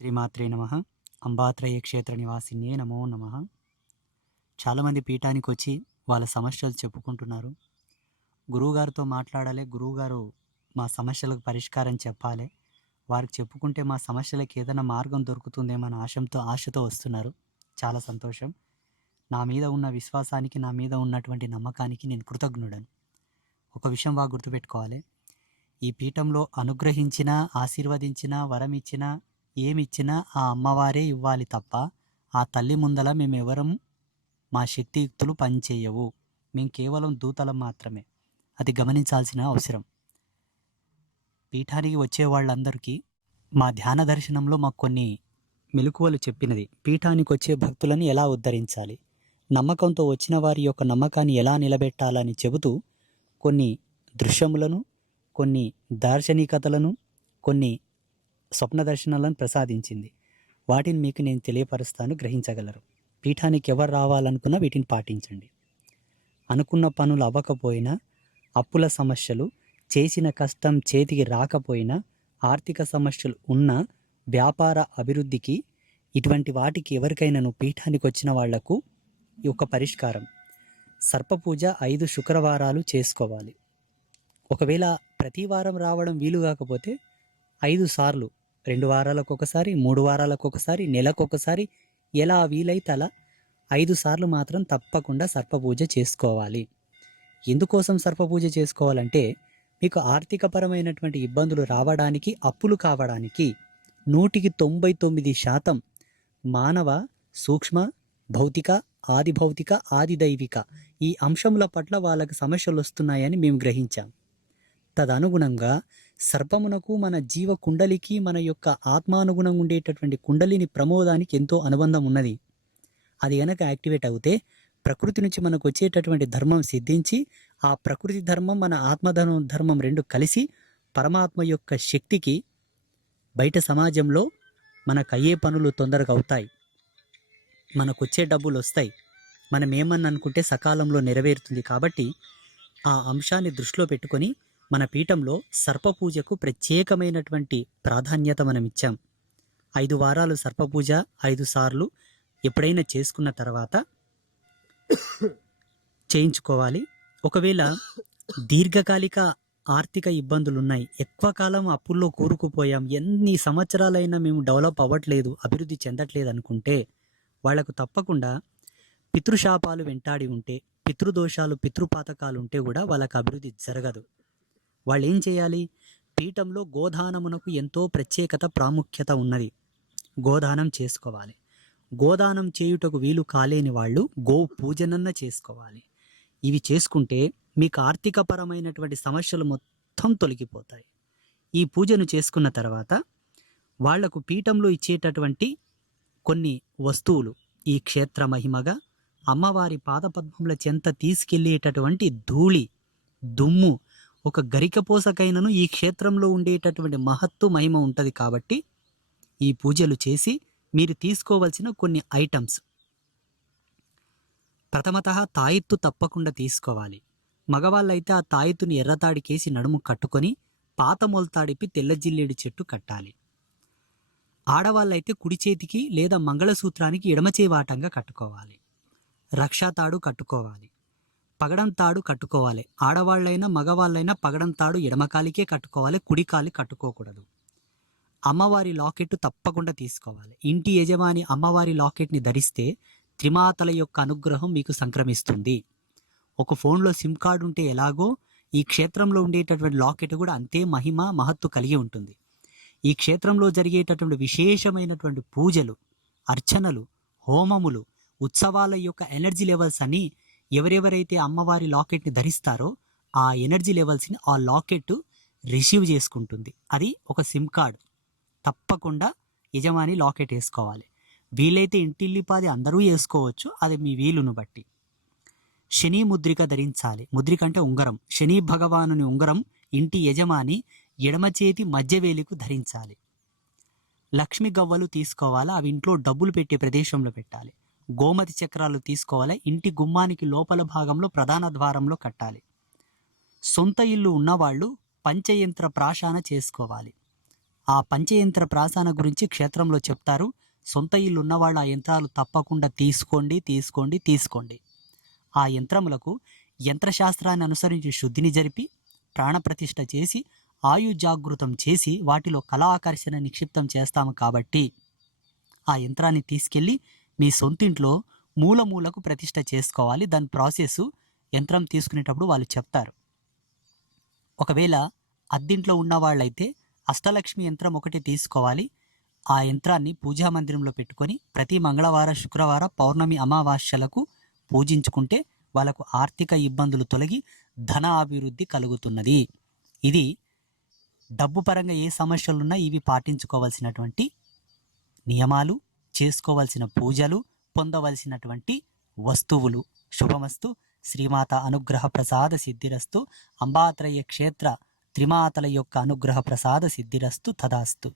శ్రీమాత్రే నమ. అంబాత్రయ క్షేత్ర నివాసిన్యే నమో నమ. చాలామంది పీఠానికి వచ్చి వాళ్ళ సమస్యలు చెప్పుకుంటున్నారు. గురువుగారితో మాట్లాడాలి, గురువుగారు మా సమస్యలకు పరిష్కారం చెప్పాలి, వారికి చెప్పుకుంటే మా సమస్యలకు ఏదైనా మార్గం దొరుకుతుందేమన్న ఆశతో వస్తున్నారు. చాలా సంతోషం. నా మీద ఉన్న విశ్వాసానికి, నా మీద ఉన్నటువంటి నమ్మకానికి నేను కృతజ్ఞుడను. ఒక విషయం బాగా గుర్తుపెట్టుకోవాలి, ఈ పీఠంలో అనుగ్రహించినా, ఆశీర్వదించినా, వరం ఇచ్చినా, ఏమిచ్చినా ఆ అమ్మవారే ఇవ్వాలి తప్ప ఆ తల్లి ముందల మేమెవరం మా శక్తియుక్తులు పనిచేయవు. మేము కేవలం దూతలం మాత్రమే. అది గమనించాల్సిన అవసరం. పీఠానికి వచ్చే వాళ్ళందరికీ మా ధ్యాన దర్శనంలో మాకు కొన్ని మెలకువలు చెప్పినది. పీఠానికి వచ్చే భక్తులను ఎలా ఉద్ధరించాలి, నమ్మకంతో వచ్చిన వారి యొక్క నమ్మకాన్ని ఎలా నిలబెట్టాలని చెబుతూ కొన్ని దృశ్యములను, కొన్ని దార్శనికతలను, కొన్ని స్వప్న దర్శనాలను ప్రసాదించింది. వాటిని మీకు నేను తెలియపరుస్తాను, గ్రహించగలరు. పీఠానికి ఎవరు రావాలనుకున్నా వీటిని పాటించండి. అనుకున్న పనులు అవ్వకపోయినా, అప్పుల సమస్యలు, చేసిన కష్టం చేతికి రాకపోయినా, ఆర్థిక సమస్యలు ఉన్న, వ్యాపార అభివృద్ధికి, ఇటువంటి వాటికి ఎవరికైనాను పీఠానికి వచ్చిన వాళ్లకు ఈ ఒక పరిష్కారం. సర్పపూజ 5 శుక్రవారాలు చేసుకోవాలి. ఒకవేళ ప్రతి వారం రావడం వీలు కాకపోతే 5 సార్లు, 2 వారాలకు ఒకసారి, 3 వారాలకు ఒకసారి, నెలకు ఒకసారి, ఎలా వీలైతే అలా 5 సార్లు మాత్రం తప్పకుండా సర్పపూజ చేసుకోవాలి. ఎందుకోసం సర్పపూజ చేసుకోవాలంటే, మీకు ఆర్థికపరమైనటువంటి ఇబ్బందులు రావడానికి, అప్పులు కావడానికి 99% మానవ, సూక్ష్మ, భౌతిక, ఆది భౌతిక, ఆది దైవిక ఈ అంశముల పట్ల వాళ్ళకి సమస్యలు వస్తున్నాయని మేము గ్రహించాం. తదనుగుణంగా సర్పమునకు, మన జీవ కుండలికి, మన యొక్క ఆత్మానుగుణం ఉండేటటువంటి కుండలిని ప్రమోదానికి ఎంతో అనుబంధం ఉన్నది. అది గనక యాక్టివేట్ అవుతే ప్రకృతి నుంచి మనకు వచ్చేటటువంటి ధర్మం సిద్ధించి, ఆ ప్రకృతి ధర్మం, మన ఆత్మధర్మం రెండు కలిసి పరమాత్మ యొక్క శక్తికి బయట సమాజంలో మనకు అయ్యే పనులు తొందరగా అవుతాయి, మనకు వచ్చే డబ్బులు వస్తాయి, మనం ఏమన్నా అనుకుంటే సకాలంలో నెరవేరుతుంది. కాబట్టి ఆ అంశాన్ని దృష్టిలో పెట్టుకొని మన పీఠంలో సర్పపూజకు ప్రత్యేకమైనటువంటి ప్రాధాన్యత మనం ఇచ్చాం. 5 వారాలు సర్పపూజ 5 సార్లు ఎప్పుడైనా చేసుకున్న తర్వాత చేయించుకోవాలి. ఒకవేళ దీర్ఘకాలిక ఆర్థిక ఇబ్బందులు ఉన్నాయి, ఎక్కువ కాలం అప్పుల్లో కూరుకుపోయాం, ఎన్ని సంవత్సరాలైనా మేము డెవలప్ అవ్వట్లేదు, అభివృద్ధి చెందట్లేదు అనుకుంటే వాళ్లకు తప్పకుండా పితృశాపాలు వెంటాడి ఉంటే, పితృదోషాలు, పితృపాతకాలు ఉంటే కూడా వాళ్ళకు అభివృద్ధి జరగదు. వాళ్ళు ఏం చేయాలి? పీఠంలో గోదానమునకు ఎంతో ప్రత్యేకత, ప్రాముఖ్యత ఉన్నది. గోదానం చేసుకోవాలి. గోదానం చేయుటకు వీలు కాలేని వాళ్ళు గో పూజనన్న చేసుకోవాలి. ఇవి చేసుకుంటే మీకు ఆర్థికపరమైనటువంటి సమస్యలు మొత్తం తొలగిపోతాయి. ఈ పూజను చేసుకున్న తర్వాత వాళ్లకు పీఠంలో ఇచ్చేటటువంటి కొన్ని వస్తువులు, ఈ క్షేత్ర మహిమగా అమ్మవారి పాదపద్మముల చెంత తీసుకెళ్లేటటువంటి ధూళి, దుమ్ము, ఒక గరికపోసకైనను ఈ క్షేత్రంలో ఉండేటటువంటి మహత్తు మహిమ ఉంటుంది. కాబట్టి ఈ పూజలు చేసి మీరు తీసుకోవలసిన కొన్ని ఐటమ్స్, ప్రథమతః తాయెత్తు తప్పకుండా తీసుకోవాలి. మగవాళ్ళైతే ఆ తాయెత్తుని ఎర్రతాడికేసి నడుము కట్టుకొని పాత మొలతాడిపి తెల్ల జిల్లేడు చెట్టు కట్టాలి. ఆడవాళ్ళైతే కుడి చేతికి లేదా మంగళసూత్రానికి ఎడమచేవాటంగా కట్టుకోవాలి. రక్షాతాడు కట్టుకోవాలి. పగడం తాడు కట్టుకోవాలి. ఆడవాళ్ళైనా మగవాళ్ళైనా పగడం తాడు ఎడమకాలికే కట్టుకోవాలి, కుడికాలి కట్టుకోకూడదు. అమ్మవారి లాకెట్ తప్పకుండా తీసుకోవాలి. ఇంటి యజమాని అమ్మవారి లాకెట్ని ధరిస్తే త్రిమాతల యొక్క అనుగ్రహం మీకు సంక్రమిస్తుంది. ఒక ఫోన్లో సిమ్ కార్డు ఉంటే ఎలాగో ఈ క్షేత్రంలో ఉండేటటువంటి లాకెట్ కూడా అంతే మహిమ, మహత్తు కలిగి ఉంటుంది. ఈ క్షేత్రంలో జరిగేటటువంటి విశేషమైనటువంటి పూజలు, అర్చనలు, హోమములు, ఉత్సవాల యొక్క ఎనర్జీ లెవెల్స్ అని ఎవరెవరైతే అమ్మవారి లాకెట్ని ధరిస్తారో ఆ ఎనర్జీ లెవెల్స్ని ఆ లాకెట్ రిసీవ్ చేసుకుంటుంది. అది ఒక సిమ్ కార్డు. తప్పకుండా యజమాని లాకెట్ వేసుకోవాలి. వీలైతే ఇంటిల్లిపాది అందరూ వేసుకోవచ్చు, అది మీ వీలును బట్టి. శని ముద్రిక ధరించాలి. ముద్రిక అంటే ఉంగరం. శని భగవానుని ఉంగరం ఇంటి యజమాని ఎడమ చేతి మధ్యవేలికు ధరించాలి. లక్ష్మి గవ్వలు తీసుకోవాలా, అవి ఇంట్లో డబ్బులు పెట్టే ప్రదేశంలో పెట్టాలి. గోమతి చక్రాలు తీసుకోవాలి, ఇంటి గుమ్మానికి లోపల భాగంలో ప్రధాన ద్వారంలో కట్టాలి. సొంత ఇల్లు ఉన్నవాళ్ళు పంచయంత్ర ప్రాశాన చేసుకోవాలి. ఆ పంచయంత్ర ప్రాసన గురించి క్షేత్రంలో చెప్తారు. సొంత ఇల్లు ఉన్నవాళ్ళు ఆ యంత్రాలు తప్పకుండా తీసుకోండి. ఆ యంత్రములకు యంత్రశాస్త్రాన్ని అనుసరించి శుద్ధిని జరిపి ప్రాణప్రతిష్ఠ చేసి ఆయుజాగృతం చేసి వాటిలో కళాకర్షణ నిక్షిప్తం చేస్తాము కాబట్టి ఆ యంత్రాన్ని తీసుకెళ్ళి మీ సొంతింట్లో మూలకు ప్రతిష్ఠ చేసుకోవాలి. దాని ప్రాసెస్ యంత్రం తీసుకునేటప్పుడు వాళ్ళు చెప్తారు. ఒకవేళ అద్దింట్లో ఉన్న వాళ్ళైతే అష్టలక్ష్మి యంత్రం ఒకటి తీసుకోవాలి. ఆ యంత్రాన్ని పూజా మందిరంలో పెట్టుకొని ప్రతి మంగళవారం, శుక్రవారం, పౌర్ణమి, అమావాస్యలకు పూజించుకుంటే వాళ్ళకు ఆర్థిక ఇబ్బందులు తొలగి ధన అభివృద్ధి కలుగుతున్నది. ఇది డబ్బు పరంగా ఏ సమస్యలున్నా ఇవి పాటించుకోవాల్సినటువంటి నియమాలు, చేసుకోవాల్సిన పూజలు, పొందవలసినటువంటి వస్తువులు. శుభమస్తు. శ్రీమాత అనుగ్రహ ప్రసాద సిద్ధిరస్తు. అంబాత్రయ క్షేత్ర త్రిమాతల యొక్క అనుగ్రహ ప్రసాద సిద్ధిరస్తు. తదాస్తు.